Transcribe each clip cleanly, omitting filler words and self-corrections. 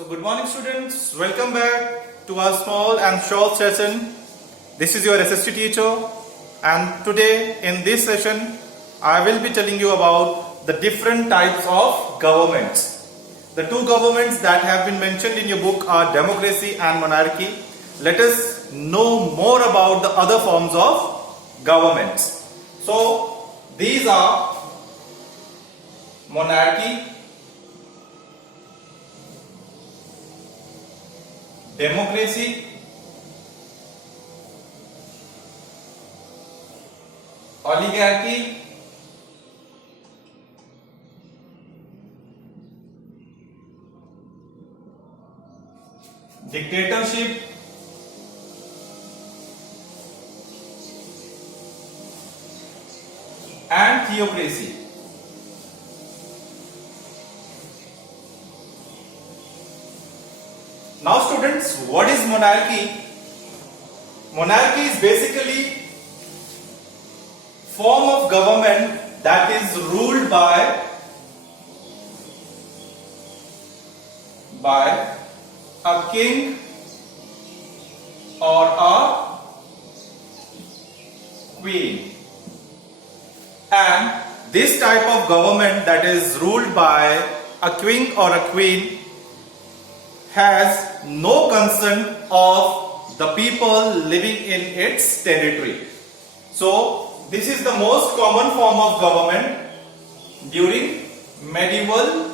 So good morning students, welcome back to our small and short session. This is your SST teacher, and today in this session I will be telling you about the different types of governments. The two governments that have been mentioned in your book are democracy and monarchy. Let us know more about the other forms of governments. So these are monarchy, democracy, oligarchy, dictatorship, and theocracy. Now students, what is monarchy? Monarchy is basically form of government that is ruled by a king or a queen. And this type of government that is ruled by a king or a queen has no consent of the people living in its territory. So this is the most common form of government during medieval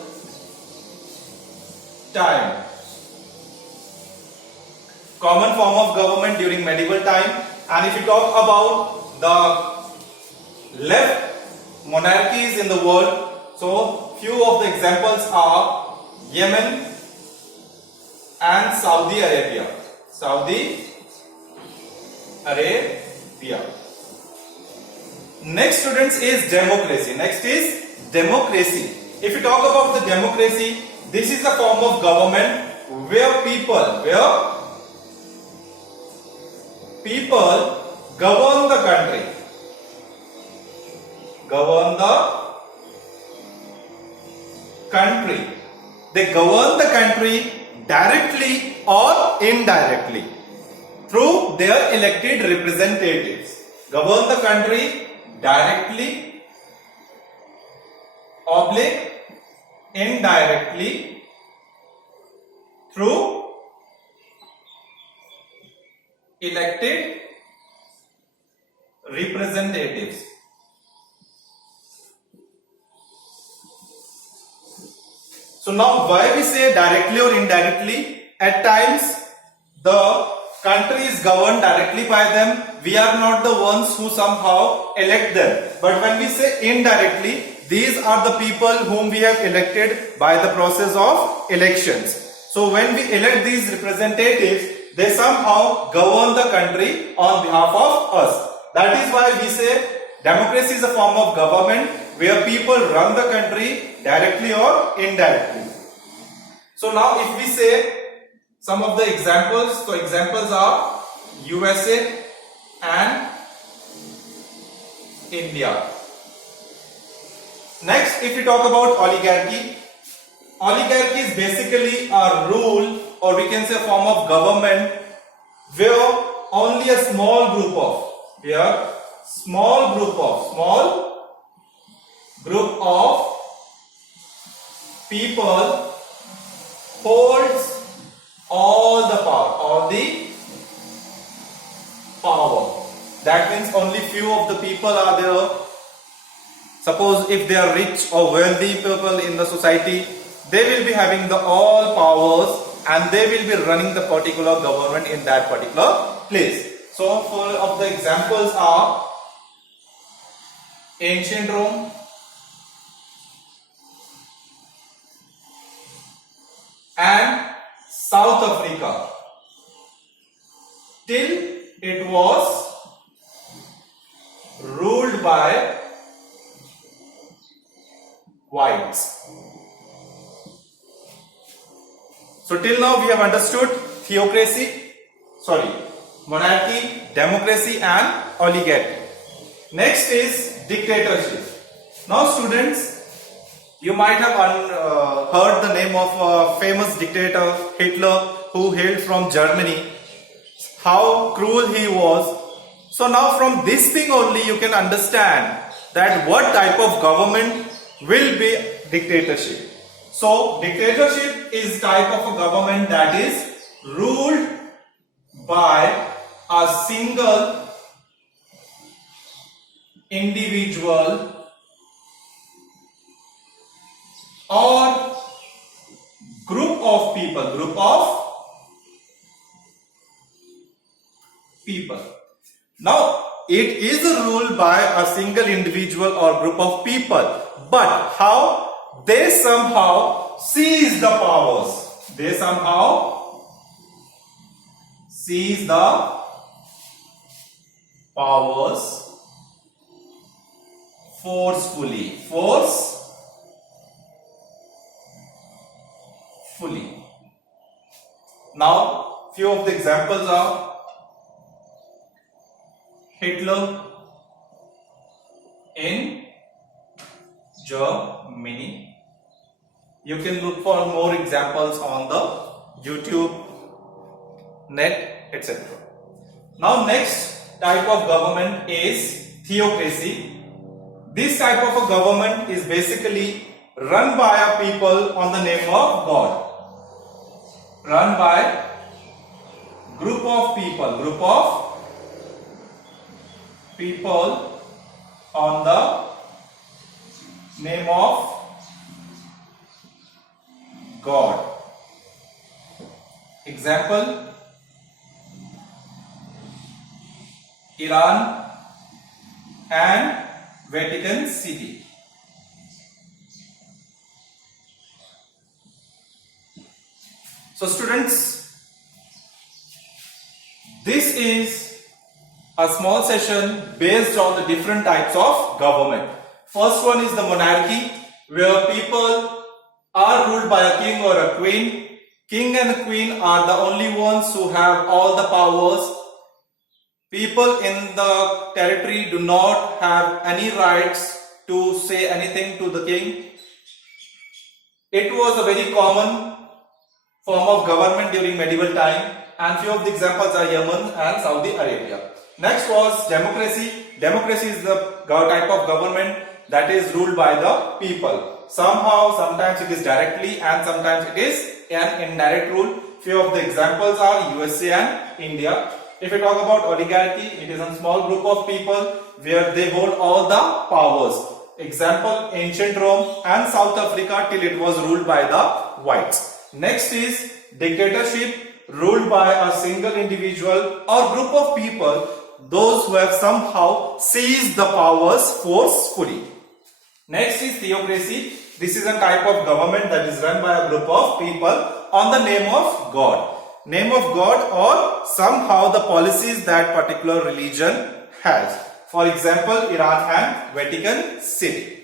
time. Common form of government during medieval time. And if you talk about the left monarchies in the world, so few of the examples are Yemen and Saudi Arabia. Next students is democracy. If you talk about the democracy, this is a form of government where people govern the country. They govern the country directly or indirectly through their elected representatives. Govern the country directly, oblique, indirectly through elected representatives. So now why we say directly or indirectly? At times the country is governed directly by them. We are not the ones who somehow elect them. But when we say indirectly, these are the people whom we have elected by the process of elections. So when we elect these representatives, they somehow govern the country on behalf of us. That is why we say democracy is a form of government where people run the country directly or indirectly. So now if we say some of the examples, so examples are USA and India. Next, if we talk about oligarchy, oligarchy is basically a rule, or we can say a form of government where only a small group of people holds all the power. That means only few of the people are there. Suppose if they are rich or wealthy people in the society, they will be having the all powers and they will be running the particular government in that particular place. So four of the examples are ancient Rome, and South Africa till it was ruled by whites. So till now we have understood monarchy, democracy and oligarchy. Next is dictatorship. Now students, you might have heard the name name of a famous dictator, Hitler, who hailed from Germany. How cruel he was. So now from this thing only you can understand that what type of government will be dictatorship. So dictatorship is type of a government that is ruled by a single individual or group of people. Now it is ruled by a single individual or group of people, but how they somehow seize the powers. They somehow seize the powers forcefully. Now, few of the examples are Hitler in Germany. You can look for more examples on the YouTube, net, etc. Now, next type of government is theocracy. This type of a government is basically run by a people on the name of God. Run by group of people on the name of God. Example, Iran and Vatican City. So students, this is a small session based on the different types of government. First one is the monarchy, where people are ruled by a king or a queen. King and queen are the only ones who have all the powers. People in the territory do not have any rights to say anything to the king. It was a very common form of government during medieval time, and few of the examples are Yemen and Saudi Arabia. Next was democracy. Democracy is the type of government that is ruled by the people. Somehow, sometimes it is directly and sometimes it is an indirect rule. Few of the examples are USA and India. If we talk about oligarchy, it is a small group of people where they hold all the powers. Example, ancient Rome and South Africa till it was ruled by the whites. Next is dictatorship, ruled by a single individual or group of people, those who have somehow seized the powers forcefully. Next is theocracy. This is a type of government that is run by a group of people on the name of God. Name of God or somehow the policies that particular religion has. For example, Iran and Vatican City.